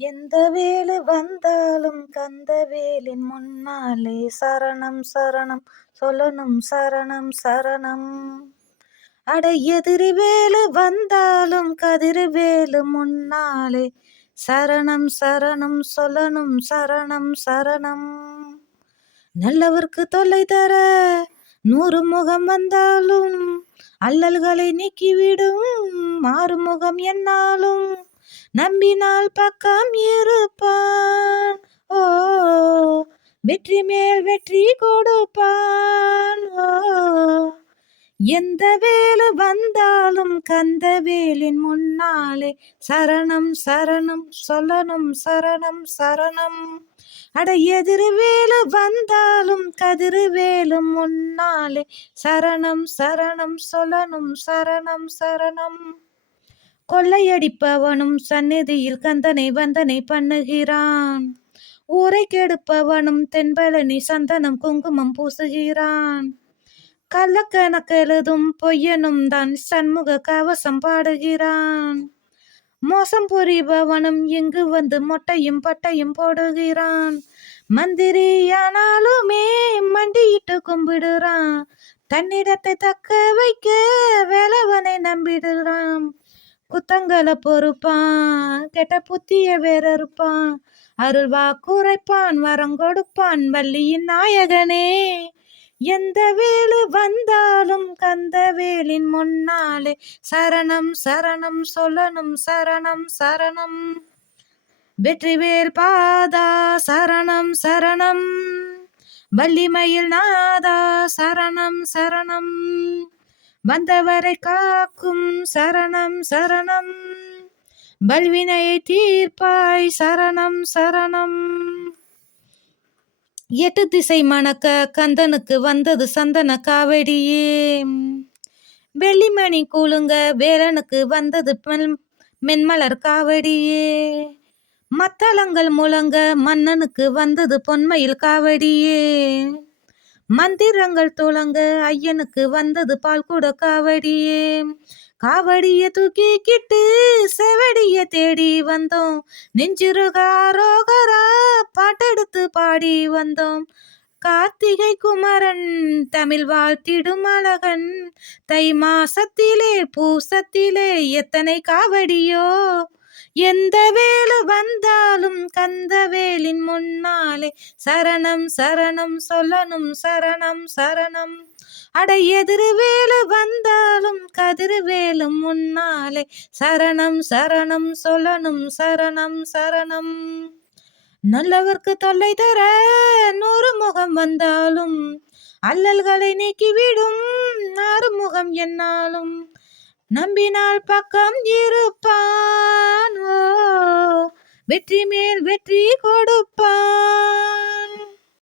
எந்த வேலு வந்தாலும் கந்தவேலின் முன்னாலே சரணம் சரணம் சொல்லணும் சரணம் சரணம். அட எதிரி வேலு வந்தாலும் கதிர்வேலு முன்னாலே சரணம் சரணம் சொல்லணும் சரணம் சரணம். நல்லவர்க்கு தொல்லை தர 100 முகம் வந்தாலும் அல்லல்களை நீக்கிவிடும் மாறுமுகம் என்னாலும் நம்பினால் பக்கம் இருப்பான். ஓ, வெற்றி மேல் வெற்றி கொடுப்பான். ஓ, எந்த வேலு வந்தாலும் கந்தவேலின் முன்னாலே சரணம் சரணம் சொல்லணும் சரணம் சரணம். அட எதிர்வேலு வந்தாலும் கதிர்வேலு முன்னாலே சரணம் சரணம் சொல்லணும் சரணம் சரணம். கொள்ளையடிப்பவனும் சந்நிதியில் கந்தனை வந்தனை பண்ணுகிறான். ஊரை கெடுப்பவனும் தென்பழனி சந்தனம் குங்குமம் பூசுகிறான். கள்ளக்கணக்கெழுதும் பொய்யனும் தான் சண்முக கவசம் பாடுகிறான். மோசம் புரிபவனும் இங்கு வந்து மொட்டையும் பட்டையும் போடுகிறான். மந்திரியானாலுமே மண்டியிட்டு கும்பிடுறான். தன்னிடத்தை தக்க வைக்க வேலவனை நம்பிடுறான். குத்தங்களை பொறுப்பான், கெட்ட புத்திய வேறறுப்பான். அருள் வாக்குரைப்பான், வரம் கொடுப்பான் வள்ளியின் நாயகனே. எந்த வேலு வந்தாலும் கந்தவேலின் முன்னாலே சரணம் சரணம் சொல்லணும் சரணம் சரணம். வெற்றிவேல் பாதா சரணம் சரணம். வள்ளிமயில் நாதா சரணம் சரணம். வந்தவரை காக்கும் சரணம் சரணம். வல்வினையை தீர்ப்பாய் சரணம் சரணம். 8 திசை மணக்க கந்தனுக்கு வந்தது சந்தன காவடியே. வெள்ளிமணி கூலுங்க வேலனுக்கு வந்தது மென்மலர் காவடியே. மத்தளங்கள் முழங்க மன்னனுக்கு வந்தது பொன்மயில் காவடியே. மந்திரங்கள் துளங்க ஐயனுக்கு வந்தது பால்குட காவடியே. காவடிய தூக்கிக்கிட்டு செவடிய தேடி வந்தோம். நெஞ்சிருகாரோகரா பாட்டெடுத்து பாடி வந்தோம். கார்த்திகை குமரன் தமிழ் வாழ்த்திடும் அழகன். தை மாசத்திலே பூசத்திலே எத்தனை காவடியோ. எந்த வேலு வந்தாலும் கந்தவேலின் முன்னாலே சரணம் சரணம் சொல்லணும் சரணம் சரணம். அட எதிர்வேலு வந்தாலும் கதிர்வேலும் முன்னாலே சரணம் சரணம் சொல்லணும் சரணம் சரணம். நல்லவர்க்கு தொல்லை தர 100 முகம் வந்தாலும் அல்லல்களை நீக்கிவிடும் ஆறுமுகம் என்னாலும் நம்பினால் பக்கம் இருப்பான். ஓ, வெற்றி மேல் வெற்றி கொடுப்பான்.